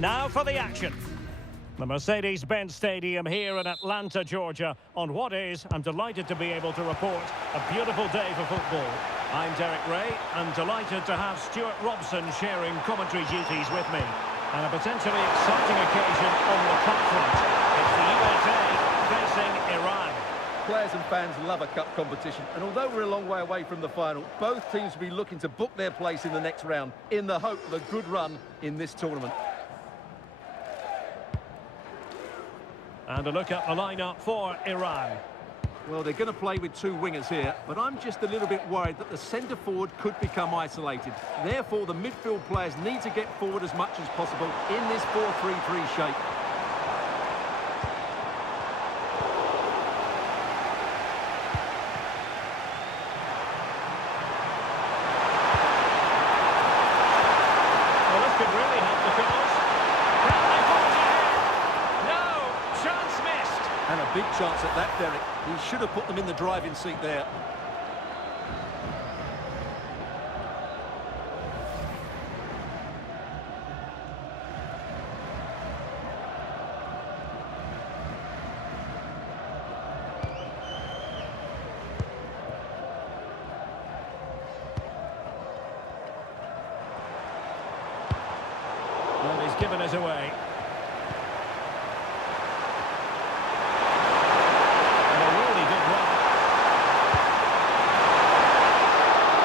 Now for the action. The Mercedes-Benz Stadium here in Atlanta, Georgia, on what is, I'm delighted to be able to report, a beautiful day for football. I'm Derek Ray, and delighted to have Stuart Robson sharing commentary duties with me. And a potentially exciting occasion on the cup front. It's the USA facing Iran. Players and fans love a cup competition, and although we're a long way away from the final, both teams will be looking to book their place in the next round in the hope of a good run in this tournament. And a look at the lineup for Iran. Well, they're going to play with two wingers here, but I'm just a little bit worried that the centre-forward could become isolated. Therefore, the midfield players need to get forward as much as possible in this 4-3-3 shape. Well, this could really help the cause. Can they forge ahead? No! Chance missed! And a big chance at that, Derek. He should have put them in the driving seat there. Well, he's given it away. And a really good run.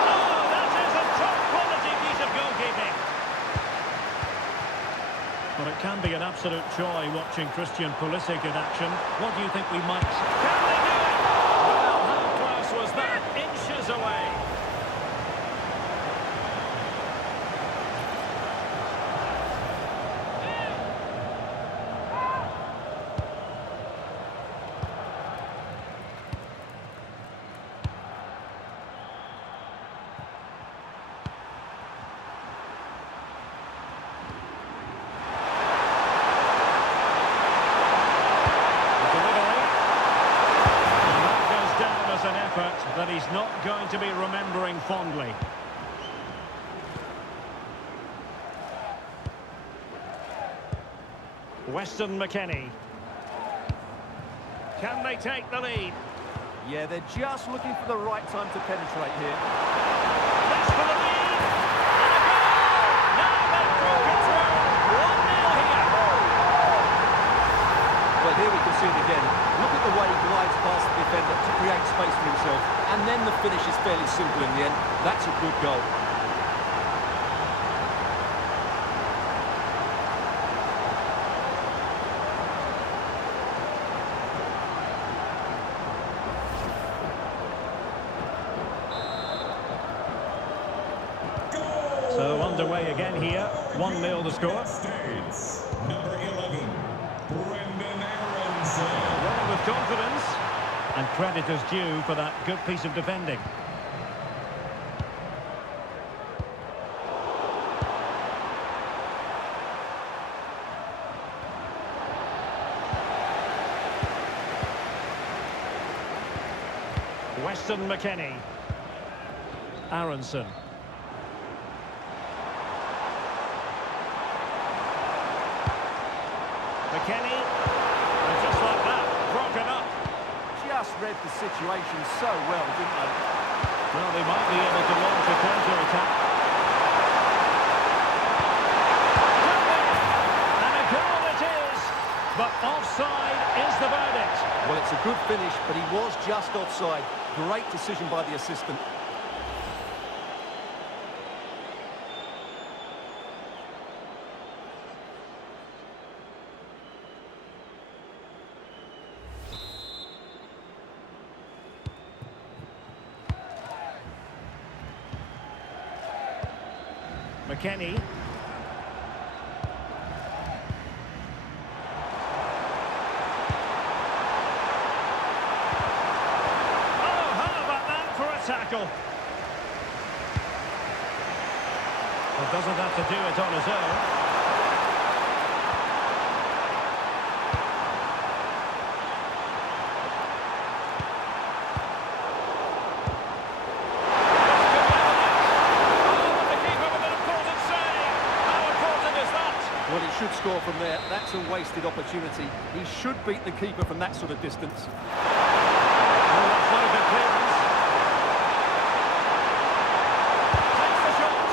Oh, that is a top-quality piece of goalkeeping. Well, it can be an absolute joy watching Christian Pulisic in action. What do you think we might... Can they do it? Well, how close was that? Inches away. An effort that he's not going to be remembering fondly. Weston McKennie. Can they take the lead? Yeah, they're just looking for the right time to penetrate here. That's for the lead! And a goal! Now they've broken through! 1-0 here! Well, here we can see it again. Look at the way he glides past the defender to create space for himself. And then the finish is fairly simple in the end. That's a good goal. So underway again here. 1-0 the score. States, number 11, Brendan Aronson. Running with confidence. And credit is due for that good piece of defending. Weston McKennie. Aronson. McKennie. And just like that, broken up. Just read the situation so well, didn't they? Well, they might be able to launch a counter-attack. And a goal it is, but offside is the verdict. Well, it's a good finish, but he was just offside. Great decision by the assistant. McKennie. Oh, how about that for a tackle? Well, doesn't have to do it on his own. should score score from there. That's a wasted opportunity. He should beat the keeper from that sort of distance. Oh, that's not a good clearance. Takes the shot.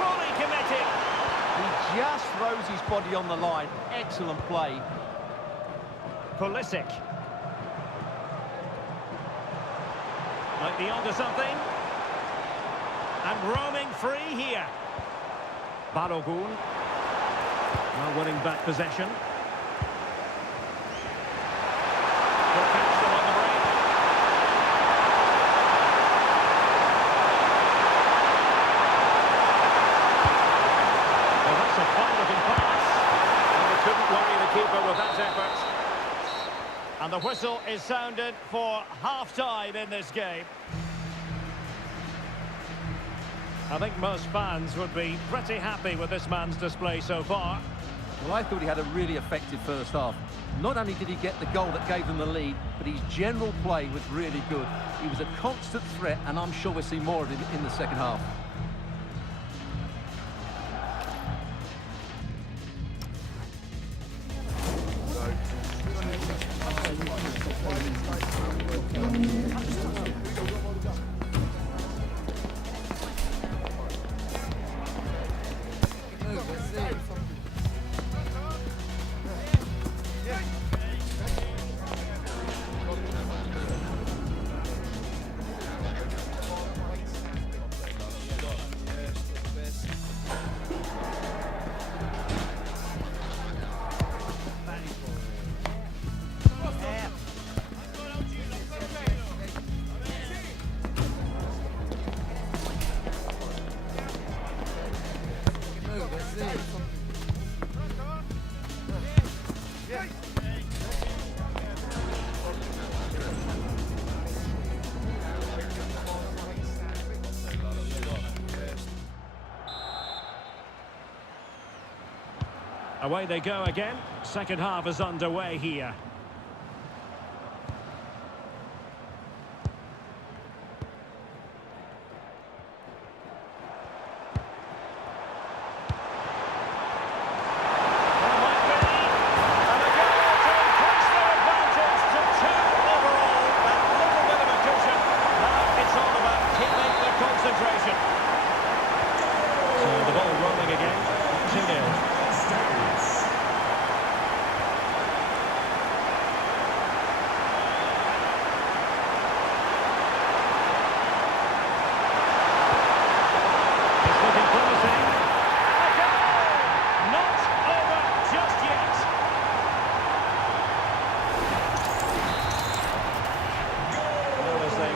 Fully committed. He just throws his body on the line. Excellent play. Pulisic. Might be onto something. And roaming free here. Balogun. Now winning back possession. Will catch them on the break. Well, that's a fine-looking pass. And they couldn't worry the keeper with that effort. And the whistle is sounded for half-time in this game. I think most fans would be pretty happy with this man's display so far. Well, I thought he had a really effective first half. Not only did he get the goal that gave them the lead, but his general play was really good. He was a constant threat, and I'm sure we'll see more of him in the second half. Away they go again. Second half is underway here.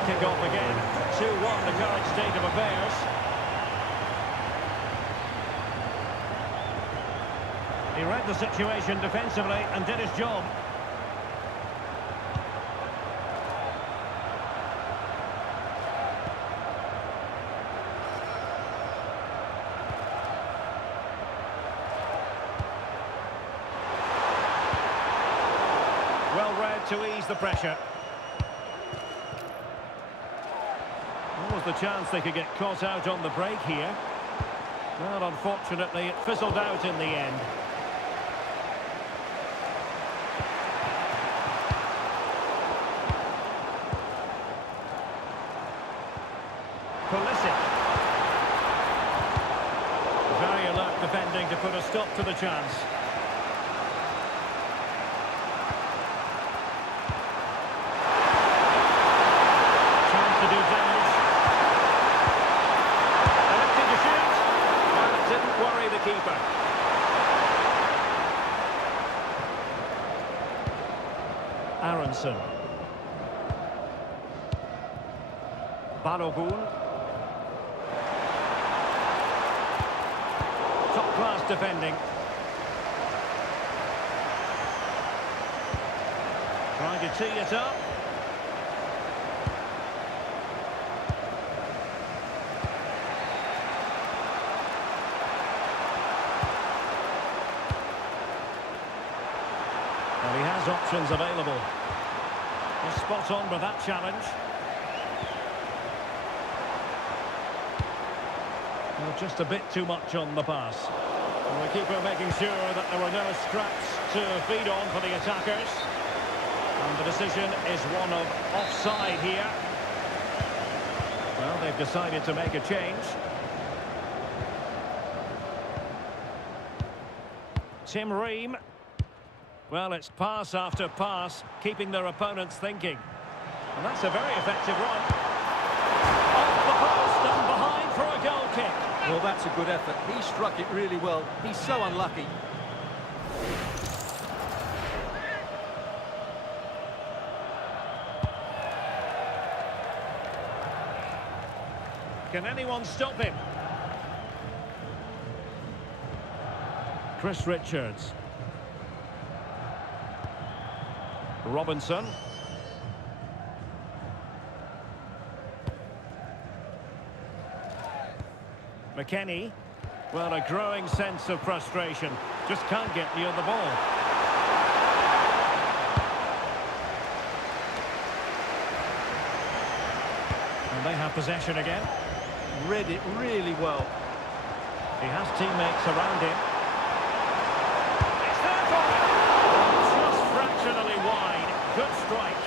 Kick off again. 2-1 the current state of affairs. He read the situation defensively and did his job. Well read to ease the pressure. Was the chance they could get caught out on the break here. Well, unfortunately, it fizzled out in the end. Pulisic. Very alert defending to put a stop to the chance. Chance to do damage. Worry the keeper. Aronson. Balogun. Top-class defending. Trying to tee it up. Well, he has options available. He's spot on with that challenge. Well, just a bit too much on the pass. And the keeper making sure that there were no scraps to feed on for the attackers. And the decision is one of offside here. Well, they've decided to make a change. Tim Ream. Well, it's pass after pass, keeping their opponents thinking. And that's a very effective run. Off the post and behind for a goal kick. Well, that's a good effort. He struck it really well. He's so unlucky. Can anyone stop him? Chris Richards. Robinson. McKennie. Well, a growing sense of frustration. Just can't get near the ball. And they have possession again. Read it really well. He has teammates around him. It's there for him! Just fractionally wide. Good strike.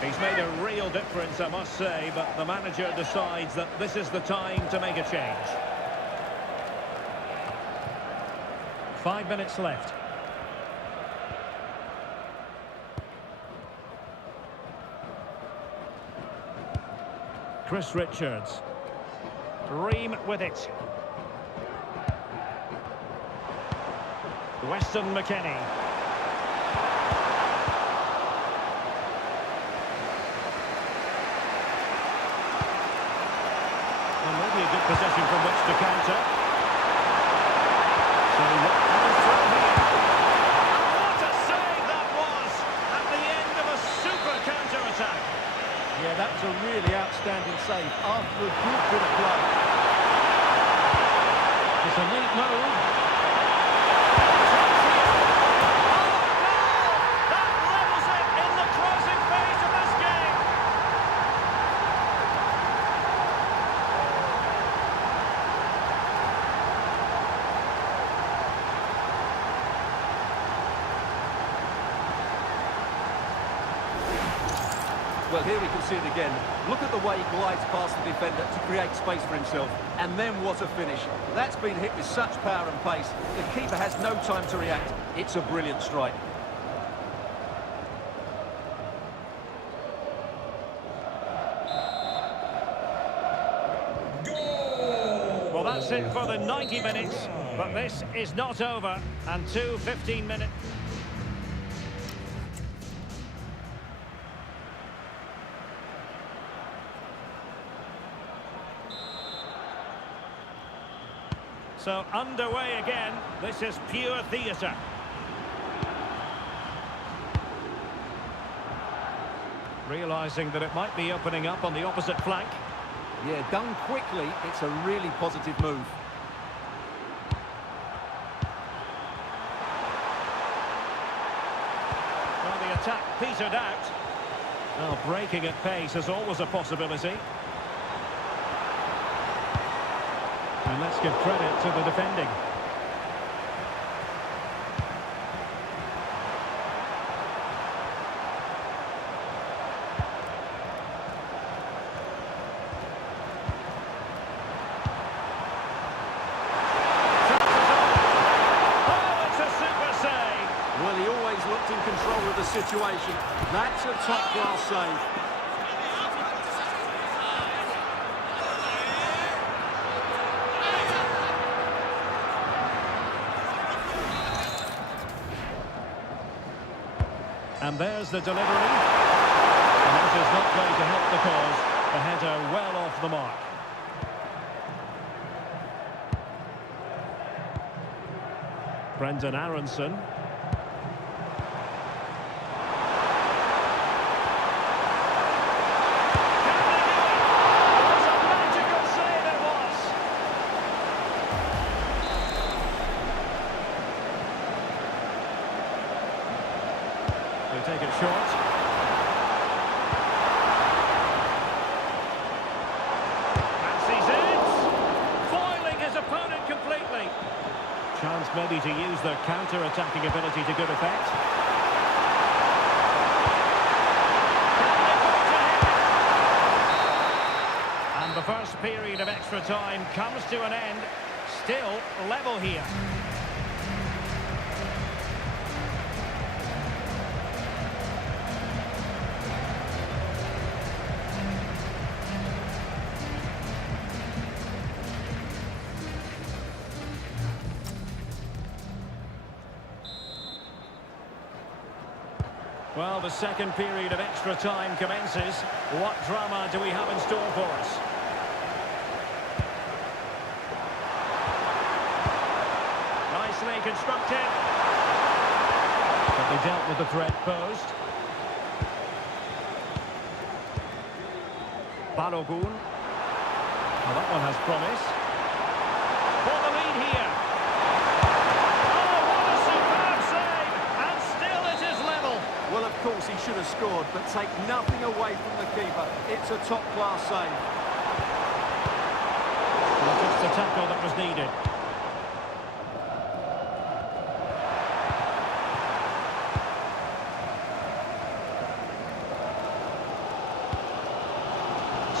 He's made a real difference, I must say, but the manager decides that this is the time to make a change. 5 minutes left. Chris Richards. Ream with it. Weston McKennie. And maybe a good possession from which to counter. So what comes through here? And what a save that was at the end of a super counter-attack. Yeah, that was a really outstanding save after a good bit of play. It's a neat move. That levels it in the closing phase of this game. Well, here we can see it again. Look at the way he glides past the defender to create space for himself. And then what a finish. That's been hit with such power and pace. The keeper has no time to react. It's a brilliant strike. Well, that's it for the 90 minutes. But this is not over. And 15-minute... So underway again. This is pure theatre. Realising that it might be opening up on the opposite flank. Yeah, done quickly, it's a really positive move. Well, the attack petered out. Well, breaking at pace is always a possibility. And let's give credit to the defending. Oh, it's a super save! Well, he always looked in control of the situation. That's a top-class save. And there's the delivery. And that is not going to help the cause. The header well off the mark. Brendan Aronson. What a magical save it was! They take it short. Fancies it! Foiling his opponent completely. maybe to use their counter-attacking ability to good effect. And the first period of extra time comes to an end. Still level here. Well, the second period of extra time commences. What drama do we have in store for us? Nicely constructed. But they dealt with the threat posed. Balogun. Well, that one has promise. For the lead here. Oh, what a superb save! And still it is level. Well, of course, he should have scored, but take nothing away from the keeper. It's a top-class save. Well, just the tackle that was needed.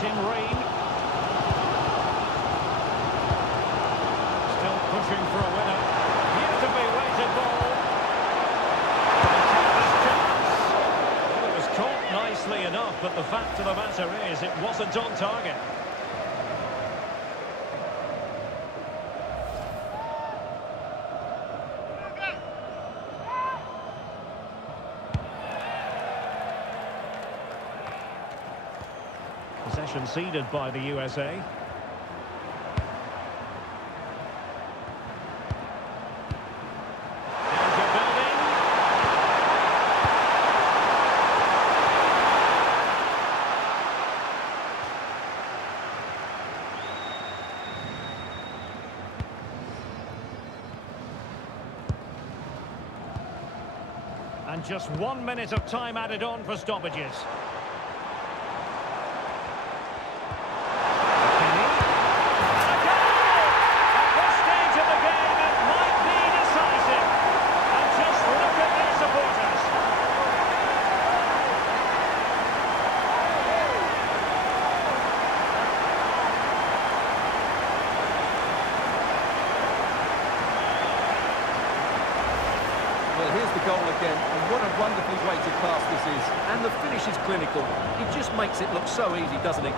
Tim Ream. Still pushing for a winner. Beautifully weighted ball. Well, it was caught nicely enough, but the fact of the matter is it wasn't on target. Possession ceded by the USA. Danger building. And just 1 minute of time added on for stoppages. Well, here's the goal again, and what a wonderfully weighted pass this is. And the finish is clinical. He just makes it look so easy, doesn't he?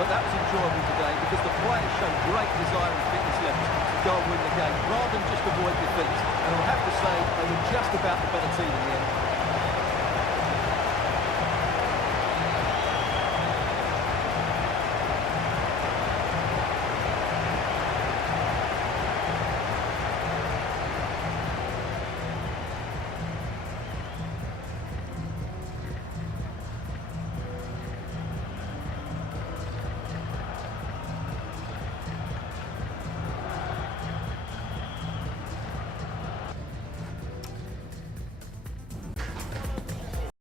But that was enjoyable today because the players showed great desire and fitness levels to go and win the game rather than just avoid defeat. And I'll have to say they were just about the better team in the end.